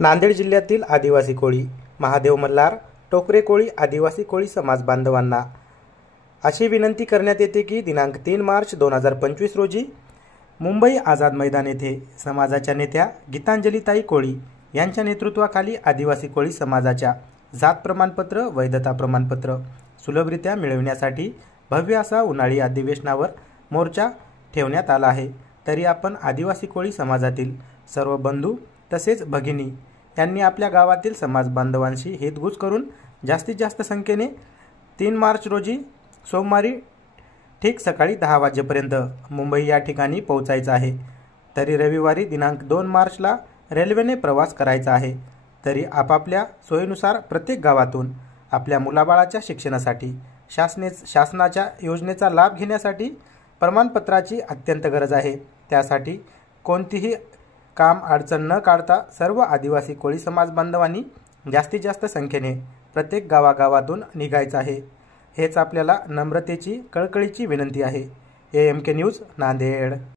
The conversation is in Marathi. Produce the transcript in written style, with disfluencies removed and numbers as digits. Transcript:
नांदेड जिल्ह्यातील आदिवासी कोळी, महादेव मल्हार, टोकरे कोळी, आदिवासी कोळी समाज बांधवांना अशी विनंती करण्यात येते की दिनांक 3 मार्च 2025 रोजी मुंबई आझाद मैदान येथे समाजाच्या नेत्या गीतांजलीताई कोळी यांच्या नेतृत्वाखाली आदिवासी कोळी समाजाच्या जात प्रमाणपत्र, वैधता प्रमाणपत्र सुलभरित्या मिळविण्यासाठी भव्य असा उन्हाळी अधिवेशनावर मोर्चा ठेवण्यात आला आहे। तरी आपण आदिवासी कोळी समाजातील सर्व बंधू तसेच भगिनी यांनी आपल्या गावातील समाज बांधवांशी हितगुज करून जास्तीत जास्त संख्येने 3 मार्च रोजी सोमवारी ठीक सकाळी 10 वाजेपर्यंत मुंबई या ठिकाणी पोहोचायचं आहे। तरी रविवारी दिनांक 2 मार्चला रेल्वेने प्रवास करायचा आहे। तरी आपापल्या सोयीनुसार प्रत्येक गावातून आपल्या मुलाबाळाच्या शिक्षणासाठी शासनाच्या योजनेचा लाभ घेण्यासाठी प्रमाणपत्राची अत्यंत गरज आहे। त्यासाठी कोणतीही काम अडचण न काढता सर्व आदिवासी कोळी समाज बांधवांनी जास्तीत जास्त संख्येने प्रत्येक गावागावातून निघायचं आहे। हेच आपल्याला नम्रतेची कळकळीची विनंती आहे। AMK news Nanded.